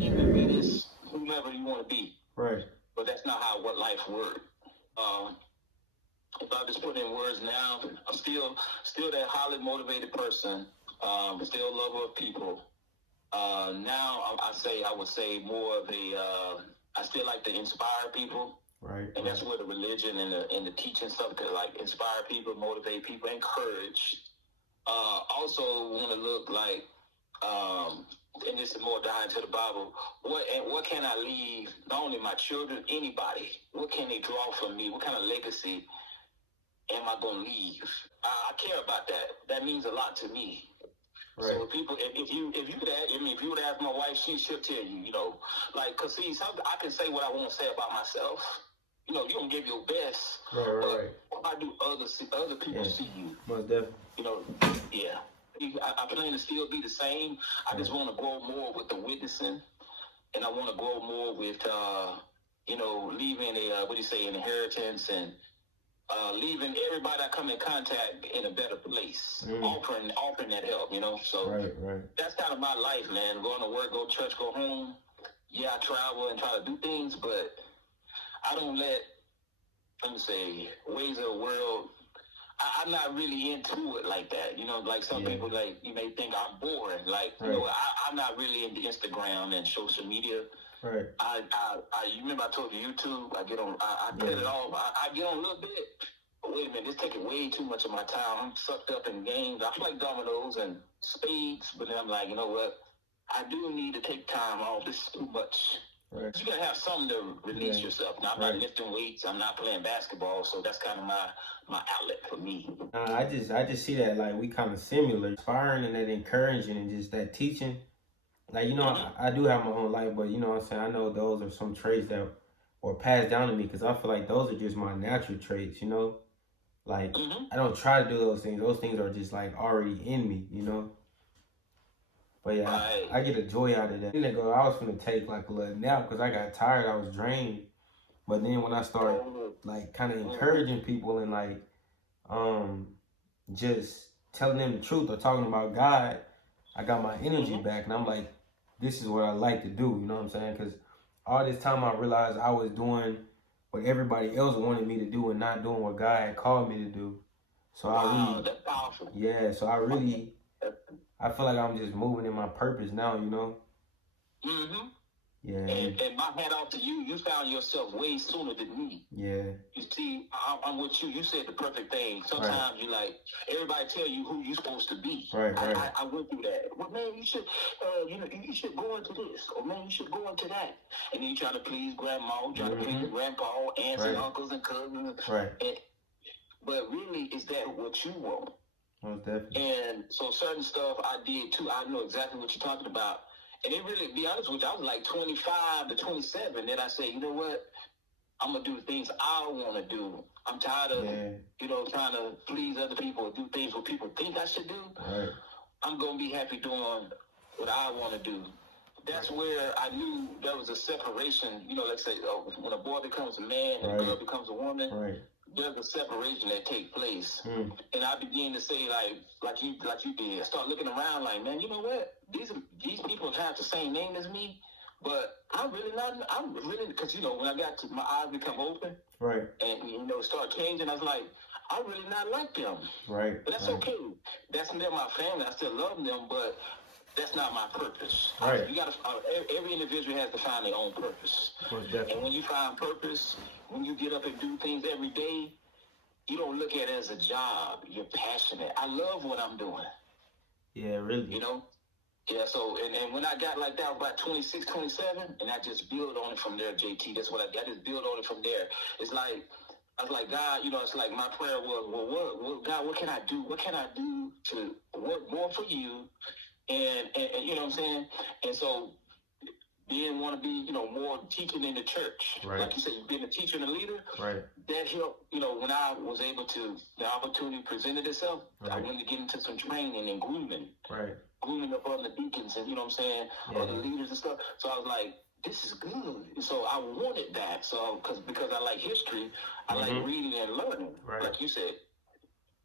You can be this whomever you want to be. Right. But that's not how what life works. Um, if I just put in words now, I'm still that highly motivated person. Still a lover of people. Now I would say more of a I still like to inspire people. Right. And that's where the religion and the teaching stuff could like inspire people, motivate people, encourage. Also want to look like, and this is more dying to the Bible. What can I leave? Not only my children, anybody. What can they draw from me? What kind of legacy am I gonna leave? I care about that. That means a lot to me. Right. So people, if you could ask, I mean, if you would ask my wife, she'll tell you, like, cause see, I can say what I want to say about myself. You don't give your best. Right. But I do other people see you. Most definitely. Yeah. I plan to still be the same. I just want to grow more with the witnessing, and I want to grow more with, leaving an inheritance and leaving everybody I come in contact in a better place, offering that help, So right. That's kind of my life, man. Going to work, go to church, go home. Yeah, I travel and try to do things, but I don't let ways of the world. I'm not really into it like that. Like some people, like you may think I'm boring. Like, I'm not really into Instagram and social media. Right. You remember I told you YouTube, I get on, I cut it off. I get on a little bit. But wait a minute, it's taking way too much of my time. I'm sucked up in games. I play dominoes and spades, but then I'm like, you know what? I do need to take time off. This is too much. Right. You gotta have something to release yourself. Now I'm not lifting weights. I'm not playing basketball, so that's kind of my outlet for me. I just see that like we kind of similar, inspiring and that encouraging and just that teaching. Like I do have my own life, but you know what I'm saying. I know those are some traits that were passed down to me because I feel like those are just my natural traits. Like I don't try to do those things. Those things are just like already in me. But yeah, I get a joy out of that. I was gonna take like a little nap because I got tired. I was drained. But then when I started like kind of encouraging people and like just telling them the truth or talking about God, I got my energy back, and I'm like, this is what I like to do. You know what I'm saying? Because all this time I realized I was doing what everybody else wanted me to do and not doing what God had called me to do. So that's powerful. Yeah, so I feel like I'm just moving in my purpose now, Mm-hmm. Yeah. And my hat off to you. You found yourself way sooner than me. Yeah. You see, I'm with you. You said the perfect thing. Sometimes you like everybody tell you who you're supposed to be. Right. I went through that. Well, man, you should, you should go into this, or man, you should go into that. And then you try to please grandma, try to please grandpa, aunts and uncles and cousins. Right. But really, is that what you want? Most definitely. And so certain stuff I did too. I know exactly what you're talking about. And it really, be honest with you, I was like 25 to 27. Then I said, you know what? I'm going to do things I want to do. I'm tired of, trying to please other people, do things what people think I should do. Right. I'm going to be happy doing what I want to do. That's where I knew there was a separation. Let's say when a boy becomes a man and a girl becomes a woman. Right. There's a separation that takes place. And I began to say, like you did, I start looking around like, man, you know what? These people have the same name as me, but I'm really, because, when I got to, my eyes become open. Right. And, start changing, I was like, I'm really not like them. Right. But that's okay. They're my family. I still love them, but that's not my purpose. Right. You got to. Every individual has to find their own purpose. And when you find purpose, when you get up and do things every day, you don't look at it as a job. You're passionate. I love what I'm doing. Yeah, really. Yeah. So and when I got like that, about 26, 27, and I just build on it from there. JT, that's what I just build on it from there. It's like. I was like, God, it's like my prayer was, well, God, what can I do? What can I do to work more for you? And you know what I'm saying? And so didn't want to be, more teaching in the church. Right. Like you said, you've been a teacher and a leader. Right. That helped, when I was able to, the opportunity presented itself, I wanted to get into some training and grooming. Right. Grooming up other deacons and, other leaders and stuff. So I was like, this is good. And so I wanted that. So, because I like history, I like reading and learning, like you said.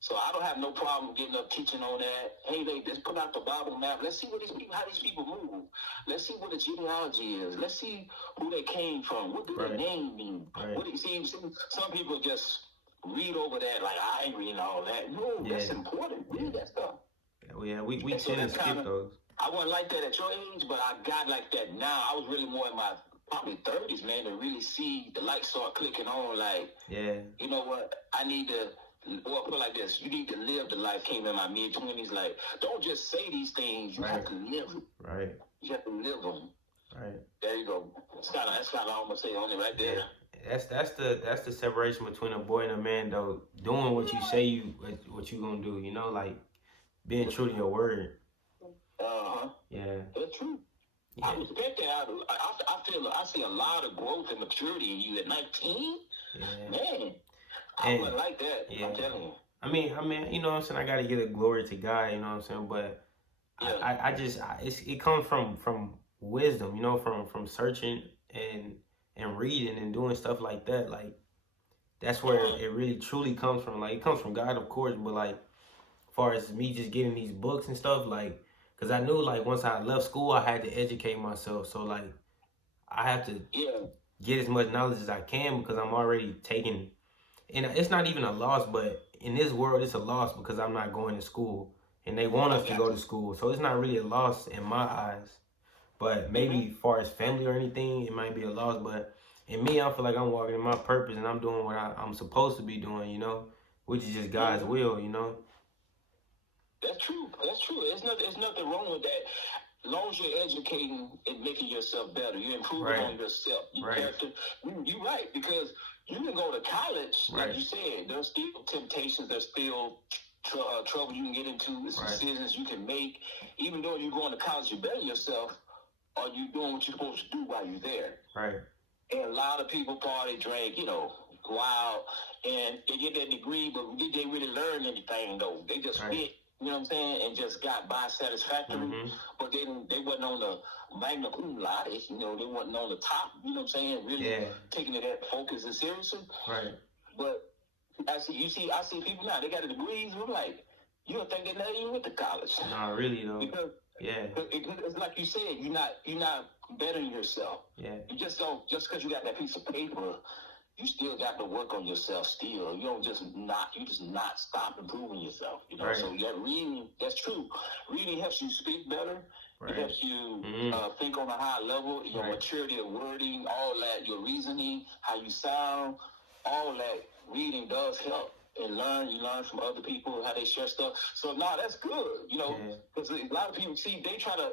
So I don't have no problem getting up teaching on that. Hey, let's put out the Bible map. Let's see what how these people move. Let's see what the genealogy is. Let's see who they came from. What do their name mean? Right. What do you see? Some people just read over that like I ain't reading all that. No, that's important. Read that stuff. Yeah, we tend to skip those. I wasn't like that at your age, but I got like that now. I was really more in my probably 30s, man, to really see the lights start clicking on. Like, you know what? I need to. Or put it like this, you need to live the life came in my mid-20s. Like, don't just say these things. You have to live them. Right. You have to live them. Right. There you go. That's kind of all I'm gonna say on it right there. That's the separation between a boy and a man, though. Doing what you say what you gonna do. You know, like being true to your word. Yeah. That's true. Yeah. I respect that. I see a lot of growth and maturity in you at 19. Yeah. Man. I wouldn't like that. Yeah. I'm telling you. I mean, you know what I'm saying? I gotta give the glory to God, you know what I'm saying? But it comes from wisdom, you know, from searching and reading and doing stuff like that. Like that's where it really truly comes from. Like it comes from God, of course, but like as far as me just getting these books and stuff, like because I knew like once I left school, I had to educate myself. So like I have to get as much knowledge as I can because I'm already taking. And it's not even a loss, but in this world, it's a loss because I'm not going to school. And they want us to go to school. So it's not really a loss in my eyes. But maybe as far as family or anything, it might be a loss. But in me, I feel like I'm walking in my purpose and I'm doing what I'm supposed to be doing, you know, which is just God's will, you know. That's true. That's true. There's nothing wrong with that. As long as you're educating and making yourself better, you're improving on yourself, your character. You're right, because you can go to college, like you said. There's still temptations. There's still trouble you can get into. There's decisions you can make. Even though you're going to college to better yourself, are you doing what you're supposed to do while you're there? Right. And a lot of people party, drink, you know, go out, and they get that degree, but did they really learn anything, though? They just fit. You know what I'm saying? And just got by satisfactory. But they wasn't on the magna cum laude. You know, they wasn't on the top. You know what I'm saying? Really taking it at focus and seriously. Right. But I see people now, they got the degrees. I'm like, you don't think they never even went to college. No, really, though. Because it's like you said, you're not bettering yourself. Yeah. You just don't, just because you got that piece of paper, you still got to work on yourself still. You don't just not stop improving yourself. You know, so reading, that's true. Reading helps you speak better. It helps you think on a high level. Your maturity of wording, all that, your reasoning, how you sound, all that reading does help. And you learn from other people, how they share stuff. So, that's good, you know, because a lot of people, they try to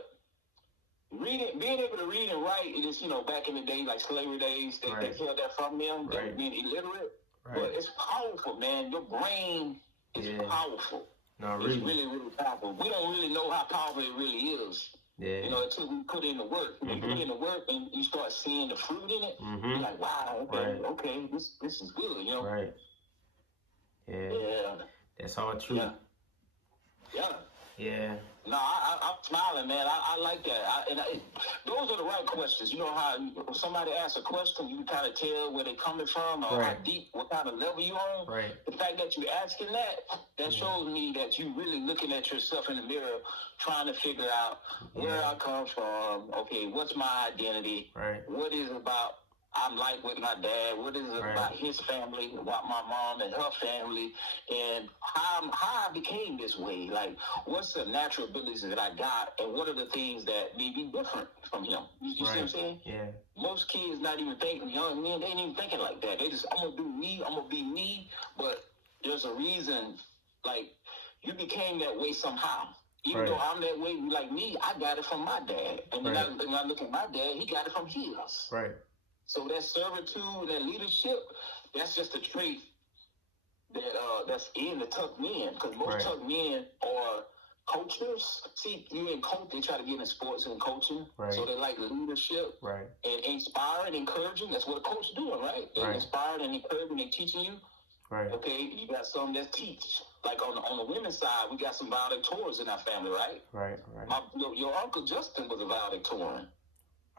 being able to read and write, it is, you know, back in the day, like slavery days, they held that from them, being illiterate. But it's powerful, man. Your brain is powerful. No, really. It's really, really powerful. We don't really know how powerful it really is. Yeah. You know, until we put in the work. When you put in the work and you start seeing the fruit in it, you're like, wow, okay, this is good, you know? Right. Yeah. That's all true. Yeah. No, I'm smiling, man. I like that. Those are the right questions. You know how when somebody asks a question, you kind of tell where they're coming from or how deep, what kind of level you on. Right. The fact that you're asking that shows me that you really looking at yourself in the mirror, trying to figure out where I come from. Okay, what's my identity? Right. What is it about I'm like with my dad? What is it about his family, about my mom and her family, and how I became this way? Like, what's the natural abilities that I got, and what are the things that may be different from him? You see what I'm saying? Yeah. Most kids not even thinking, young men, they ain't even thinking like that. They just, I'm going to do me, I'm going to be me, but there's a reason, like, you became that way somehow. Even though I'm that way, like me, I got it from my dad. And then I look at my dad, he got it from his. Right. So that servitude, that leadership, that's just a trait that's in the tuck men. Because most tuck men are coaches. See, you in coach, they try to get in sports and coaching. So they like leadership and inspiring, encouraging. That's what a coach is doing, right? They're inspiring and encouraging and teaching you. Right. Okay, you got some that teach. Like on the women's side, we got some valedictorians in our family, right? Right. Your uncle Justin was a valedictorian.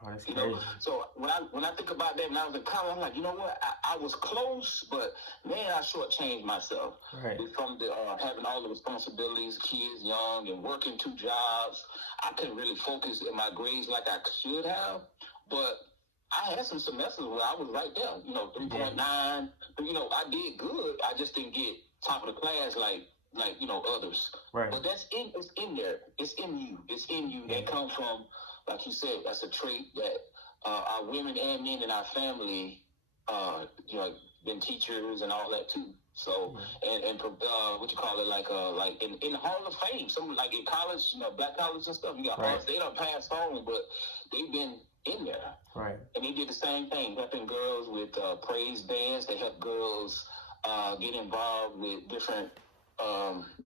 Oh, that's You know, crazy. so when I think about that when I was in college, I'm like, you know what? I was close, but man, I shortchanged myself. Right. From the having all the responsibilities, kids young, and working 2 jobs. I couldn't really focus in my grades like I should have. But I had some semesters where I was right there. You know, 3.9. You know, I did good. I just didn't get top of the class like you know others. Right. But it's in there. It's in you. It's in you. That comes from, like you said, that's a trait that our women and men in our family, you know, been teachers and all that too. So and what you call it, like in the Hall of Fame, some like in college, you know, black college and stuff. You got halls, they don't pass on, but they've been in there. Right. And they did the same thing, helping girls with praise bands. They help girls get involved with different